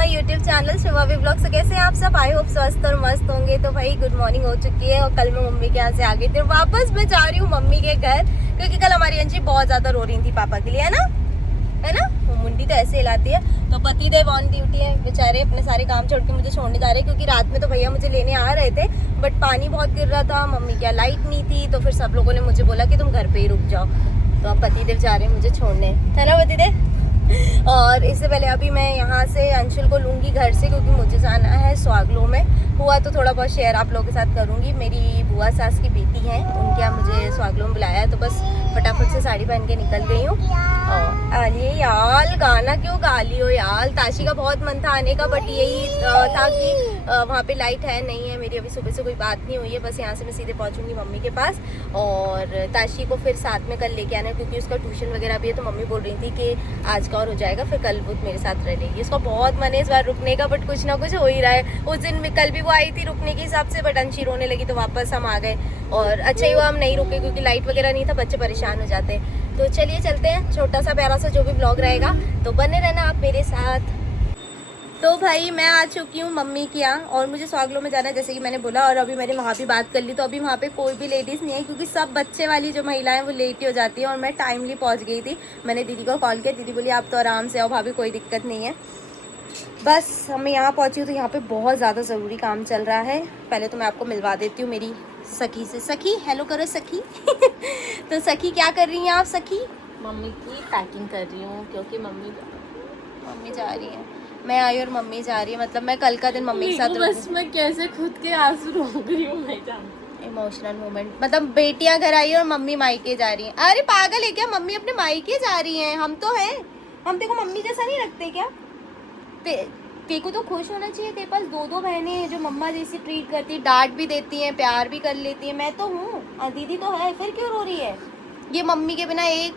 My YouTube channel Shubhavi blog. से कैसे हैं आप सब? आई होप स्वस्थ और मस्त होंगे। तो भाई गुड मॉर्निंग हो चुकी है और कल मैं मम्मी के यहाँ से आ गई थी, वापस मैं जा रही हूँ मम्मी के घर, क्योंकि कल हमारी अंशी बहुत ज्यादा रो रही थी पापा के लिए, है ना वो मुंडी तो ऐसे हिलाती है। तो पति देव ऑन ड्यूटी है बेचारे, अपने सारे काम छोड़ के मुझे छोड़ने जा रहे हैं, क्योंकि रात में तो भैया मुझे लेने आ रहे थे बट पानी बहुत गिर रहा था, मम्मी की लाइट नहीं थी, तो फिर सब लोगों ने मुझे बोला कि तुम घर पे ही रुक जाओ। तो अब पति देव जा रहे हैं मुझे छोड़ने, है ना पति देव? और इससे पहले अभी मैं यहाँ से अंशुल को लूँगी घर से, क्योंकि मुझे जाना है स्वागलो में। हुआ तो थोड़ा बहुत शेयर आप लोगों के साथ करूँगी। मेरी बुआ सास की बेटी है, उनके यहाँ मुझे स्वागलो में बुलाया है, तो बस फटाफट से साड़ी पहन के निकल गई हूँ। अरे यार गाना क्यों गा ली हो यार? ताशी का बहुत मन था आने का, बट यही था कि वहाँ पे लाइट है नहीं है। मेरी अभी सुबह से कोई बात नहीं हुई है, बस यहाँ से मैं सीधे पहुँचूँगी मम्मी के पास और ताशी को फिर साथ में कल लेके आना है, क्योंकि उसका ट्यूशन वगैरह भी है। तो मम्मी बोल रही थी कि आज का और हो जाएगा, फिर कल वो मेरे साथ रह लेगी। उसका बहुत मन है इस बार रुकने का, बट कुछ ना कुछ हो ही रहा है। उस दिन भी कल भी वो आई थी रुकने के हिसाब से, बट अंशी रोने लगी तो वापस हम आ गए। और अच्छा ही हुआ हम नहीं रुके, क्योंकि लाइट वगैरह नहीं था, बच्चे परेशान हो जाते। तो चलिए चलते हैं, छोटा सा प्यारा सा जो भी ब्लॉग रहेगा, तो बने रहना आप मेरे साथ। तो भाई मैं आ चुकी हूँ मम्मी के यहाँ और मुझे स्वागलो में जाना है, जैसे कि मैंने बोला। और अभी मैंने वहाँ भी बात कर ली, तो अभी वहाँ पे कोई भी लेडीज़ नहीं है, क्योंकि सब बच्चे वाली जो महिलाएं वो लेट ही हो जाती हैं। और मैं टाइमली पहुँच गई थी। मैंने दीदी को कॉल किया, दीदी बोली आप तो आराम से आओ भाभी, कोई दिक्कत नहीं है। बस मैं यहाँ पहुँची हूँ, तो यहाँ पे बहुत ज़्यादा ज़रूरी काम चल रहा है। पहले तो मैं आपको मिलवा देती हूँ मेरी सखी से। सखी हेलो करो सखी। तो सखी क्या कर रही हैं आप सखी? मम्मी की पैकिंग कर रही हूँ, क्योंकि मम्मी जा रही है, मैं आई और मम्मी जा रही है। मतलब मैं कल का दिन मम्मी के साथ बस मैं कैसे खुद के आंसू रोक रही हूँ मैं जानती। इमोशनल मोमेंट, मतलब बेटियां घर आई और मम्मी मायके जा रही हैं। अरे पागल है क्या? मम्मी अपने मायके जा रही हैं, हम तो हैं। हम तेरे को मम्मी जैसा नहीं रखते क्या? तेरे को तो खुश होना चाहिए, तेरे पास दो बहनें हैं जो मम्मा जैसी ट्रीट करती है, डांट भी देती हैं, प्यार भी कर लेती है। मैं तो हूँ, दीदी तो है, फिर क्यों रो रही है? ये मम्मी के बिना एक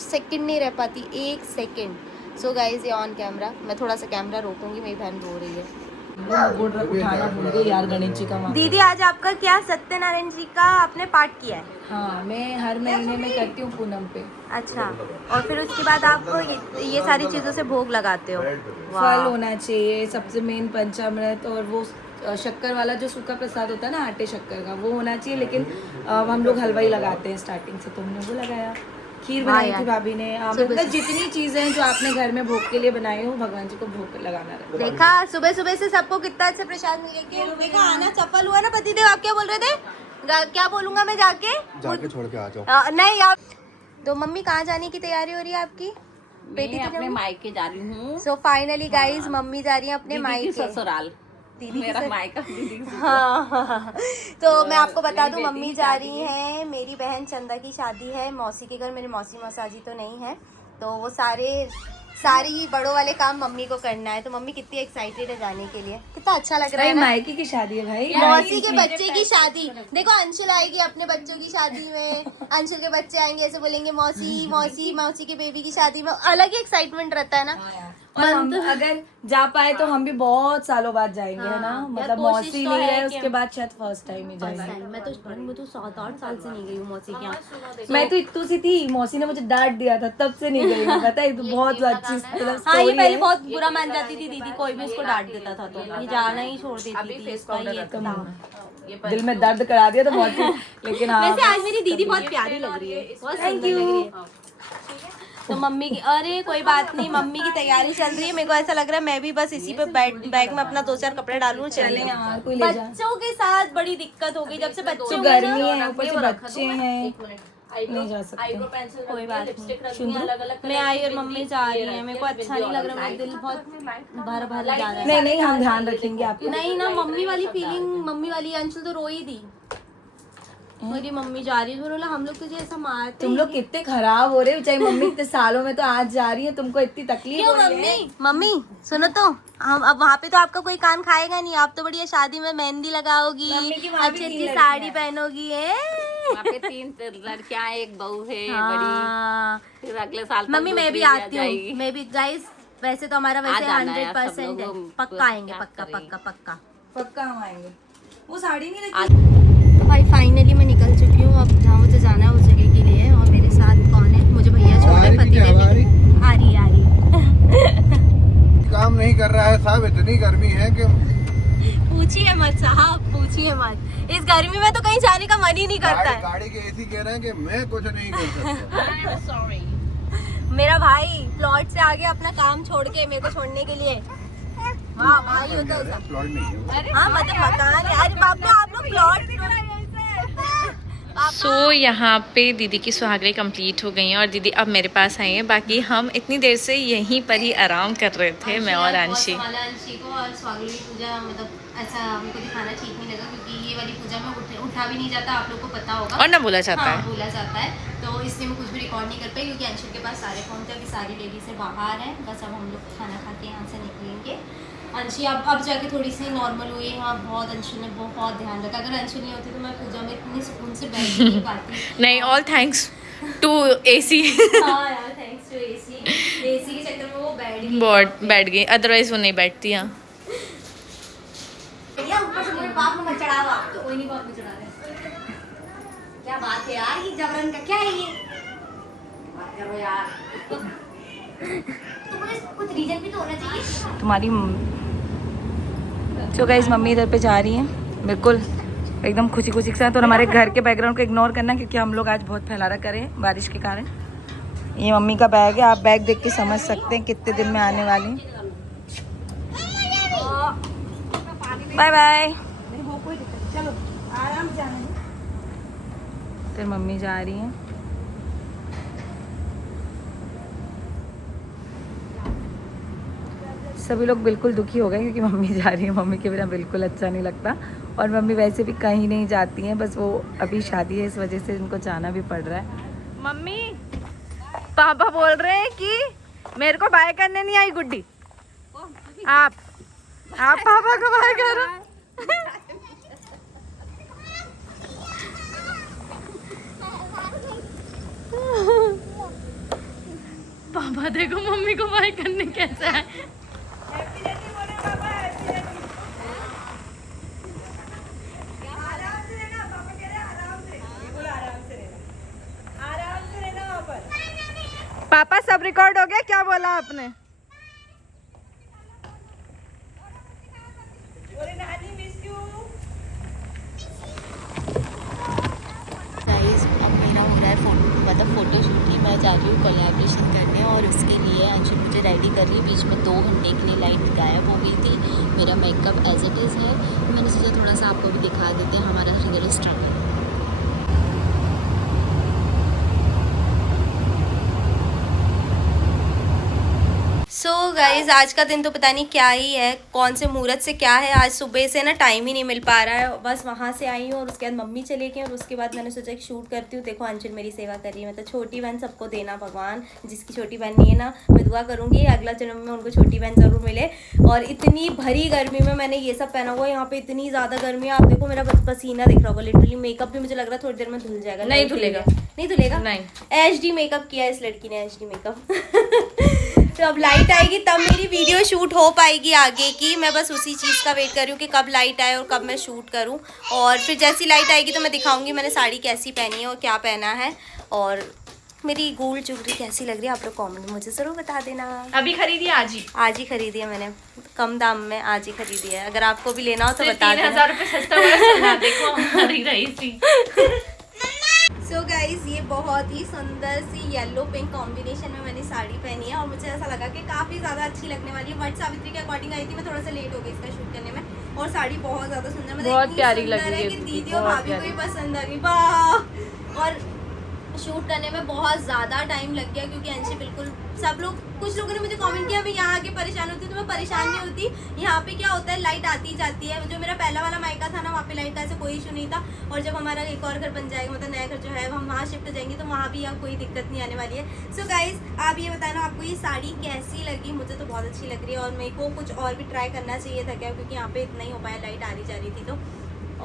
सेकंड नहीं रह पाती, एक सेकंड। सो गाइज ये ऑन कैमरा, मैं थोड़ा सा कैमरा रोकूंगी, मेरी बहन रो रही है। उठाना भूल गई यार गणेश जी का। दीदी आज आपका क्या सत्यनारायण जी का आपने पाठ किया है? हाँ, मैं हर महीने में करती हूँ पूनम पे। अच्छा, और फिर उसके बाद आप ये सारी चीजों से भोग लगाते हो? फल होना चाहिए सबसे मेन, पंचामृत, और वो शक्कर वाला जो सूखा प्रसाद होता है ना आटे शक्कर का, वो होना चाहिए। लेकिन हम लोग हलवा ही लगाते हैं स्टार्टिंग से, तो हमने वो लगाया। खीर बनाई थी भाभी ने। मतलब जितनी चीजें जो आपने घर में भोग के लिए बनाई हो, भगवान जी को भोग लगाना रहता है। देखा सुबह सुबह से सबको कितना अच्छा प्रसाद मिल गया। देखा आना सफल हुआ ना पति देव। आप क्या बोल रहे थे? क्या बोलूंगा मैं? जाके छोड़ के आ जाओ। नहीं आप तो मम्मी कहाँ जाने की तैयारी हो रही है आपकी? बेटी अपने मायके जा रही हूँ। सो फाइनली गाइज मम्मी जा रही है अपने मायके, ससुराल। दीदी मेरा मायका दीदी। हाँ। तो मैं आपको बता दूं, मम्मी जा रही है, मेरी बहन चंदा की शादी है मौसी के घर। मेरे मौसी मौसाजी तो नहीं है, तो वो सारी बड़ों वाले काम मम्मी को करना है। तो मम्मी कितनी एक्साइटेड है जाने के लिए, कितना अच्छा लग रहा है ना? मायके की शादी है भाई, मौसी के बच्चे की शादी। देखो अंशुल आएगी अपने बच्चों की शादी में, अंशुल के बच्चे आएंगे ऐसे बोलेंगे मौसी मौसी, मौसी के बेबी की शादी में अलग ही एक्साइटमेंट रहता है ना। और हम अगर जा पाए तो हम भी बहुत सालों बाद जाएंगे, है ना? मतलब मौसी नहीं है, उसके बाद शायद फर्स्ट टाइम ही जाएंगे। मैं तो 7-8 साल से नहीं गई हूँ मौसी के यहाँ। मैं तो इतनी सी थी, मौसी ने मुझे डांट दिया था, तब से नहीं गई हूँ। पता है, तो बहुत अच्छी मतलब हाँ, ये स्टोरी पहले है। बहुत बुरा मान जाती थी दीदी, कोई भी उसको डांट देता था तो ये जाना ही छोड़ देती थी। इसका ये था, दिल में दर्द करा दिया था मौसी। लेकिन हाँ, वैसे आज मेरी दीदी बहुत प्यारी लग रही है, बहुत सुंदर लग रही है। तो मम्मी की, अरे कोई बात नहीं, मम्मी की तैयारी चल रही है। मेरे को ऐसा लग रहा है मैं भी बस इसी पे बैग में अपना 2-4 कपड़े डालूं, चले यार कोई ले जा। बच्चों के साथ बड़ी दिक्कत हो गई जब से बच्चे गर्मी है, ऊपर से बच्चे हैं, नहीं जा सकते। कोई बात नहीं, मैं आई और मम्मी जा रही है। मेरे को अच्छा नहीं लग रहा, मेरा दिल बहुत भर जा रहा है। नहीं हम ध्यान रखेंगे आपका। नहीं ना, मम्मी वाली फीलिंग, मम्मी वाली अंशुल तो रो ही थी। मेरी मम्मी जा रही है, बोला हम लोग तुझे ऐसा मारते। तुम लोग कितने खराब हो रहे हो, चाहे मम्मी इतने सालों में तो आज जा रही है, तुमको इतनी तकलीफ हो रही है। मम्मी सुनो तो, हम अब वहाँ पे तो आपका कोई कान खाएगा नहीं। आप तो बढ़िया शादी में मेहंदी लगाओगी, अच्छी अच्छी साड़ी पहनोगी है। वहाँ पे 3 लड़कियां, एक बहू है बड़ी। फिर अगले साल मम्मी मैं भी आती हूँ, मैं भी। गाइस वैसे तो हमारा वैसे 100% है, पक्का आएंगे, पक्का हम आएंगे। वो साड़ी नहीं रखी। तो भाई फाइनली मैं निकल चुकी हूँ, अब जहाँ मुझे जाना है उस जगह के लिए। और मेरे साथ कौन है? मुझे भैया छोड़ रहे, पति देव आ रही काम नहीं नहीं कर रहा है साहब, इतनी गर्मी है कि पूछिए मत साहब, पूछिए मत। इस गर्मी में तो कहीं जाने का मन ही नहीं करता है। गाड़ी के एसी कह रहे हैं कि मैं कुछ नहीं कर सकता। सॉरी। मेरा भाई प्लॉट से आगे अपना काम छोड़ के मेरे को छोड़ने के लिए। वाह भाई होता है सब। प्लॉट नहीं है। हाँ मतलब मकान है। अरे बाप रे, आप लोग प्लॉट। सो यहाँ पे दीदी की सुहागरें कंप्लीट हो गई हैं और दीदी अब मेरे पास आई हैं। बाकी हम इतनी देर से यहीं पर ही आराम कर रहे थे, मैं और अंशी। अंशी को और स्वागली पूजा मतलब ऐसा हमको दिखाना ठीक नहीं लगा, क्योंकि ये वाली पूजा में उठा भी नहीं जाता, आप लोग को पता होगा। और ना बोला जाता हाँ, है। बोला जाता है, तो इसलिए मैं कुछ भी रिकॉर्ड नहीं कर पाई, क्योंकि अंशुल के पास सारे फोन थे। अभी सारी लेडीज से बाहर है, बस अब हम लोग खाना खा के यहाँ से निकलेंगे। अंशी अब जाके थोड़ी सी नॉर्मल हुई है। हाँ बहुत, अंशुल ने बहुत ध्यान रखा। अगर अंशुल नहीं होती तो मैं पूजा में इतनी सुकून से बैठ नहीं पाती। नहीं, ऑल थैंक्स टू एसी। हाँ यार, थैंक्स टू एसी के चक्कर में वो बैठ गई, अदरवाइज वो नहीं बैठती। हाँ भैया ऊपर से मेरे बाप ने मत चढ़ाओ, आप तो कोई नहीं बाप में चढ़ा रहे। क्या बात है यार, ये जबरन का क्या है ये? बात करो यार। तुम्हें कुछ रीजन भी तो होना चाहिए। तुम्हारी तो गाइस मम्मी इधर पे जा रही हैं, बिल्कुल एकदम खुशी खुशी के साथ। और हमारे घर के बैकग्राउंड को इग्नोर करना, क्योंकि हम लोग आज बहुत फैलारा करें बारिश के कारण। ये मम्मी का बैग है, आप बैग देख के समझ सकते हैं कितने दिन में आने वाली। Bye bye. चलो आराम से जाना है। फिर मम्मी जा रही हैं। सभी लोग बिल्कुल दुखी हो गए क्योंकि मम्मी जा रही है। मम्मी के बिना बिल्कुल अच्छा नहीं लगता, और मम्मी वैसे भी कहीं नहीं जाती हैं, बस वो अभी शादी है इस वजह से उनको जाना भी पड़ रहा है। मम्मी पापा बोल रहे हैं कि मेरे को बाय करने नहीं आई गुड्डी। आप पापा को बाय करो। पापा देखो मम्मी को बाय करने कैसा है। पापा सब रिकॉर्ड हो गया, क्या बोला आपने? गाइस अब मेरा हो रहा है फ़ोटो शूट की। मैं जा रही हूँ कोलैबोरेशन करने, और उसके लिए अंशु मुझे रेडी कर रही है। बीच में 2 घंटे के लिए लाइट गायब हो गई थी। मेरा मेकअप एज इट इज़ है, मैंने सोचा थोड़ा सा आपको भी दिखा देते हैं हमारा रियल स्ट्रगल। सो गाइज आज का दिन तो पता नहीं क्या ही है, कौन से मुहूर्त से क्या है। आज सुबह से ना टाइम ही नहीं मिल पा रहा है। बस वहाँ से आई हूँ और उसके बाद मम्मी चले गए, और उसके बाद मैंने सोचा कि शूट करती हूँ। देखो अंशुल मेरी सेवा कर रही है। मतलब छोटी बहन सबको देना, भगवान जिसकी छोटी बहन नहीं है ना, मैं दुआ करूँगी अगला जन्म में उनको छोटी बहन ज़रूर मिले। और इतनी भरी गर्मी में मैंने ये सब पहना हुआ है। यहाँ पे इतनी ज़्यादा गर्मी है, आप देखो मेरा पसीना दिख रहा होगा लिटरली। मेकअप भी मुझे लग रहा है थोड़ी देर में धुल जाएगा। नहीं धुलेगा, नहीं धुलेगा। नहीं। HD मेकअप किया है इस लड़की ने, HD मेकअप। तो अब लाइट आएगी तब मेरी वीडियो शूट हो पाएगी आगे की। मैं बस उसी चीज़ का वेट कर रही हूँ कि कब लाइट आए और कब मैं शूट करूँ। और फिर जैसी लाइट आएगी तो मैं दिखाऊंगी मैंने साड़ी कैसी पहनी है और क्या पहना है, और मेरी गोल्ड ज्वेलरी कैसी लग रही है। आप लोग कमेंट में मुझे ज़रूर बता देना। अभी खरीदी आज ही खरीदी है मैंने, कम दाम में आज ही खरीदी है। अगर आपको भी लेना हो तो बता देना। 3000 रुपये सस्ता हुआ सोना, देखो हम खरीद रही थी। सो गाइज ये बहुत ही सुंदर सी येलो पिंक कॉम्बिनेशन में मैंने साड़ी पहनी है, और मुझे ऐसा लगा कि काफ़ी ज़्यादा अच्छी लगने वाली है। वट सावित्री के अकॉर्डिंग आई थी मैं, थोड़ा सा लेट हो गई इसका शूट करने में। और साड़ी बहुत ज़्यादा सुंदर, मतलब बहुत इतनी प्यारी सुंदर लगी है है कि दीदी, दीदी और बहुत भाभी को प्यारी। ही पसंद आ गई। वाह! और शूट करने में बहुत ज़्यादा टाइम लग गया, क्योंकि अंशी बिल्कुल कुछ लोगों ने मुझे कमेंट किया मैं यहाँ आके परेशान होती हूँ। तो मैं परेशान नहीं होती। यहाँ पे क्या होता है, लाइट आती जाती है। जो मेरा पहला वाला मायका था ना, वहाँ पे लाइट का ऐसा कोई इशू नहीं था। और जब हमारा एक और घर बन जाएगा, मतलब नया घर जो है हम वहाँ शिफ्ट हो जाएंगे, तो वहाँ भी अब कोई दिक्कत नहीं आने वाली है। सो गाइज आप ये बताना आपको ये साड़ी कैसी लगी। मुझे तो बहुत अच्छी लग रही है, और मेरे को कुछ और भी ट्राई करना चाहिए था क्या, क्योंकि यहाँ पे इतना ही हो पाया, लाइट आ रही जा रही थी तो।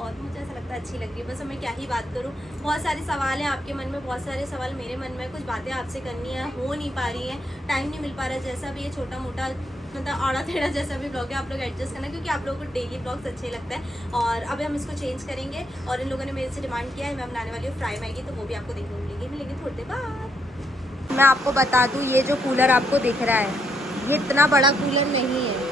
और मुझे ऐसा लगता है अच्छी लग रही है। बस मैं क्या ही बात करूँ, बहुत सारे सवाल हैं आपके मन में, बहुत सारे सवाल मेरे मन में। कुछ बातें आपसे करनी है, हो नहीं पा रही हैं, टाइम नहीं मिल पा रहा है। जैसा भी ये छोटा मोटा मतलब आड़ा टेढ़ा जैसा भी ब्लॉग है, आप लोग एडजस्ट करना, क्योंकि आप लोगों को डेली ब्लॉग्स अच्छे लगते हैं। और अब हम इसको चेंज करेंगे, और इन लोगों ने मेरे से डिमांड किया है मैं बनाने वाली हूँ फ्राई मैगी, तो वो भी आपको देखने को मिलेगी थोड़ी देर बाद। मैं आपको बता दूँ, ये जो कूलर आपको दिख रहा है, ये इतना बड़ा कूलर नहीं है।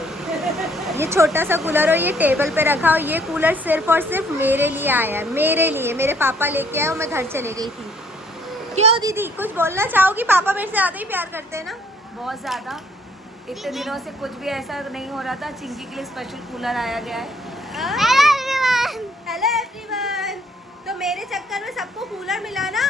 ये छोटा सा कूलर और ये टेबल पे रखा और ये कूलर सिर्फ और सिर्फ मेरे लिए आया है, मेरे लिए। मेरे पापा लेके आए और मैं घर चले गई थी। क्यों दीदी, कुछ बोलना चाहोगी? पापा मेरे से ज़्यादा ही प्यार करते हैं ना? बहुत ज़्यादा। इतने दिनों से कुछ भी ऐसा नहीं हो रहा था, चिंकी के लिए स्पेशल कूलर आया गया है। Hello everyone. तो मेरे चक्कर में सबको कूलर मिला ना,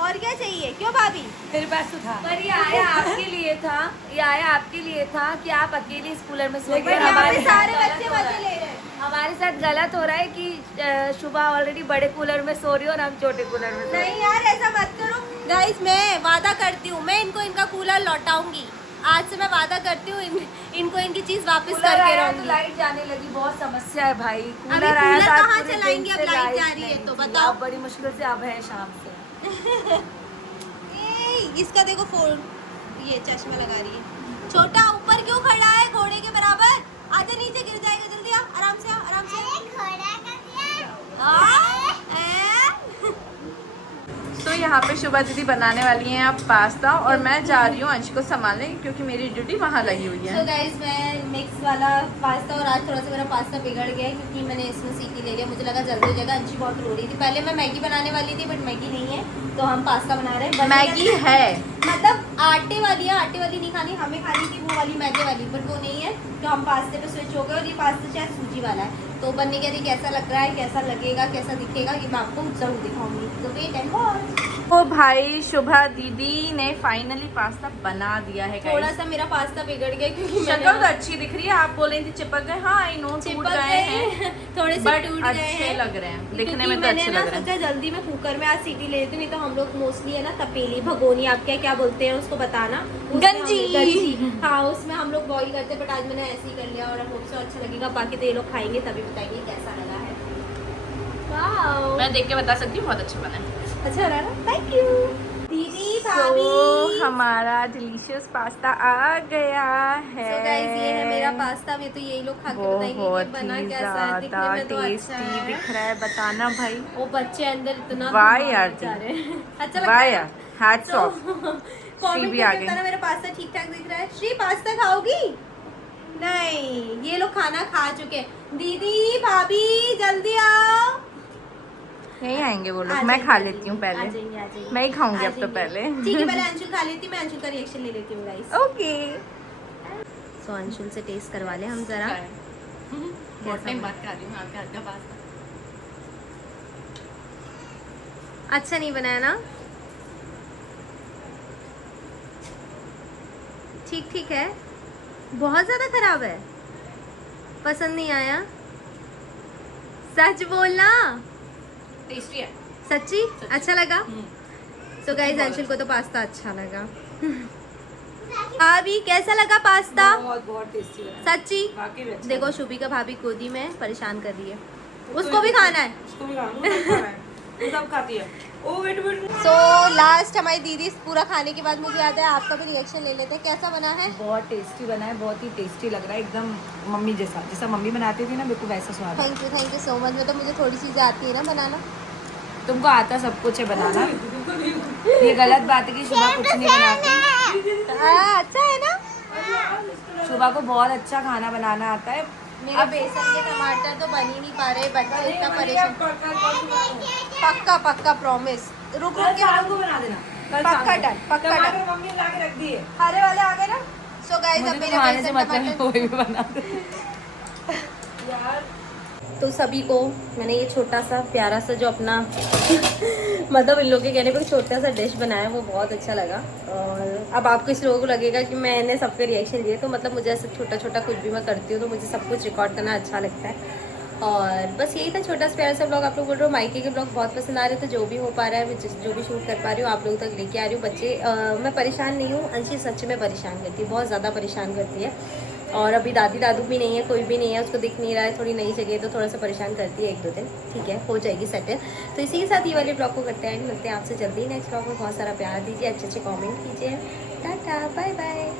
और क्या चाहिए? क्यों भाभी? मेरे पास तो था, पर ये आया आपके लिए था। ये आया आपके लिए था कि आप अकेले इस कूलर में सो गए। हमारे सारे बच्चे मजे ले रहे हैं। हमारे साथ गलत हो रहा है कि शुभा ऑलरेडी बड़े कूलर में सो रही है और हम छोटे कूलर में सो रहे हैं। नहीं यार, ऐसा मत करो गाइस। मैं वादा करती हूँ, मैं इनको इनका कूलर लौटाऊंगी। आज से मैं वादा करती हूँ इनको इनकी चीज वापस करके रहूंगी। लाइट जाने लगी, बहुत समस्या है भाई। अभी कूलर आया कूलर था, कहाँ पूरे चलाएंगे? दिन अब से लाइट जा लाइट रही है नहीं तो थी। बताओ। अब बड़ी मुश्किल से अब है शाम से। इसका देखो फोन, ये चश्मा लगा रही है। छोटा ऊपर क्यों खड़ा है घोड़े के बराबर? आजा, नीचे गिर जाएगा। जल्दी आ, आराम से आ, आराम से। सो यहाँ पे शुभा दीदी बनाने वाली हैं अब पास्ता और मैं जा रही हूँ अंश को संभालने क्योंकि मेरी ड्यूटी वहाँ लगी हुई है। तो गाइस, मैं मिक्स वाला पास्ता, और आज थोड़ा सा मेरा पास्ता बिगड़ गया है क्योंकि मैंने इसमें सीटी ले लिया। मुझे लगा जल्दी हो जाएगा। अंशी बहुत रो रही थी। पहले मैं मैगी बनाने वाली थी बट मैगी नहीं है, तो हम पास्ता बना रहे हैं। मैगी है, मतलब आटे वाली है। आटे वाली नहीं खानी, हमें खानी थी वो वाली मैदे वाली, बट वो नहीं है, तो हम पास्ते पे स्विच हो गए। और ये पास्ता शायद सूजी वाला है, तो बनने के लिए कैसा लग रहा है, कैसा लगेगा, कैसा दिखेगा, ये मैं आपको जरूर दिखाऊंगी। तो वेट एंड वॉच। ओ भाई, शुभा दीदी ने फाइनली पास्ता बना दिया है। थोड़ा सा मेरा पास्ता बिगड़ गया क्योंकि शक्ल तो अच्छी दिख रही है। आप बोल रही थी चिपक गए। हाँ आई नो, टूट गए हैं, थोड़े से बट टूट गए अच्छे हैं। लग रहे हैं, दिखने क्योंकि में तो मैंने अच्छे ना लग रहे हैं। सोचा जल्दी में कुकर में आज सीटी ले लेती, नहीं तो हम लोग मोस्टली है ना तपेली, भगोनी, आप क्या बोलते हैं उसको बताना? गंजी। हाँ, उसमें हम लोग बॉईल करते हैं, बट आज मैंने ऐसे ही कर लिया और होप से अच्छा लगेगा। बाकी तो ये लोग खाएंगे तभी बताएंगे कैसा लगा है। वाओ, मैं देख के बता सकती हूँ, बहुत अच्छा बना है। अच्छा लगा ना? थैंक यू दीदी, तो भाभी। हमारा डिलीशियस पास्ता आ गया है। So guys, ये है मेरा पास्ता। ये तो यही लोग खा के बताएंगे कि बहुत बना ही कैसा है। दिखने में तो अच्छा टेस्टी है। दिख रहा है, बताना भाई। वो बच्चे अंदर इतना वाह धुआं यार, मचा रहे हैं। अच्छा वाह लगता है यार, हैट्स ऑफ। कमेंट भी आ करके गई। बताना मेरा पास्ता ठीक ठाक दिख रहा है। श्री, पास्ता खाओगी? नहीं, ये लोग खाना खा चुके हैं। दीदी, भाभी, जल्दी आओ। यही आएंगे वो आ लोग, मैं जाएंगे, खा आ लेती हूँ जाएंगे, आ पहले। जाएंगे, आ जाएंगे। मैं ही खाऊंगी आ अब तो जाएंगे। पहले। ठीक है, पहले अंशुल खा लेती, मैं अंशुल का रिएक्शन ले लेती हूँ गाइस। ओके। सो अंशुल से टेस्ट करवा ले हम जरा। बहुत टाइम बाद खा रही हूँ आपके हाथ का पास्ता। अच्छा नहीं बनाया ना? ठीक ठीक है, बहुत ज्यादा खराब है, पसंद नहीं आया? सच बोलना, टेस्टी है। सच्ची अच्छा लगा? सो गाइस, अंशुल को तो पास्ता अच्छा लगा। भाभी, कैसा लगा पास्ता? बहुत बहुत टेस्टी बना, सच्ची? वाकई में अच्छा देखो, शुभी का भाभी गोदी में परेशान कर रही है, उसको भी खाना है। उसको भी खाना है, वो सब खाती है। Oh wait wait, so last हमारी दीदी पूरा खाने के बाद मुझे याद है आपका भी रिएक्शन ले लेते हैं। कैसा बना है? बहुत टेस्टी बना है, बहुत ही टेस्टी लग रहा है, एकदम मम्मी जैसा, जैसा मम्मी बनाती थी ना, बिल्कुल वैसा स्वाद है। Thank you so much. मतलब मुझे थोड़ी चीज़ें आती है ना बनाना। तुमको आता सब कुछ है बनाना। ये गलत बात है कि शुभा कुछ नहीं बनाती। अच्छा है ना? शुभा को बहुत अच्छा खाना बनाना आता है। मेरे बेसन के टमाटर तो बन ही नहीं पा रहे, बच्चे इतना परेशान। पक्का पक्का प्रॉमिस। रुक रुक के शाम को बना देना, कल शाम पक्का को। डन, पक्का टमाटर डन। मम्मी ला के रख दिए। हरे वाले आ गए ना? सो गाइस, अब मुझे मेरे तो खाने से बेसन मतलब है, टमाटर। कोई भी बना दे यार। तो सभी को मैंने ये छोटा सा प्यारा सा जो अपना मतलब इन लोगों के कहने पर छोटा सा डिश बनाया, वो बहुत अच्छा लगा। और अब आपको इस लोगों को लगेगा कि मैंने सबके रिएक्शन दिए, तो मतलब मुझे ऐसे छोटा छोटा कुछ भी मैं करती हूँ तो मुझे सब कुछ रिकॉर्ड करना अच्छा लगता है। और बस यही था छोटा सा प्यारा सा ब्लॉग। आप लोग बोल रहे हो मायके के ब्लॉग बहुत पसंद आ रहे हैं, तो जो भी हो पा रहा है मैं जो भी शूट कर पा रही हूँ आप लोगों तक लेके आ रही हूँ। बच्चे मैं परेशान नहीं हूँ, अंशी सच में परेशान करती है, बहुत ज़्यादा परेशान करती है। और अभी दादी दादू भी नहीं है, कोई भी नहीं है, उसको दिख नहीं रहा है, थोड़ी नई जगह है तो थोड़ा सा परेशान करती है 1-2 दिन। ठीक है, हो जाएगी सेटल। तो इसी के साथ ये वाले ब्लॉग को करते हैं, मिलते हैं आपसे जल्दी नेक्स्ट ब्लॉग में। बहुत सारा प्यार दीजिए, अच्छे अच्छे कमेंट कीजिए। टाटा, बाय बाय।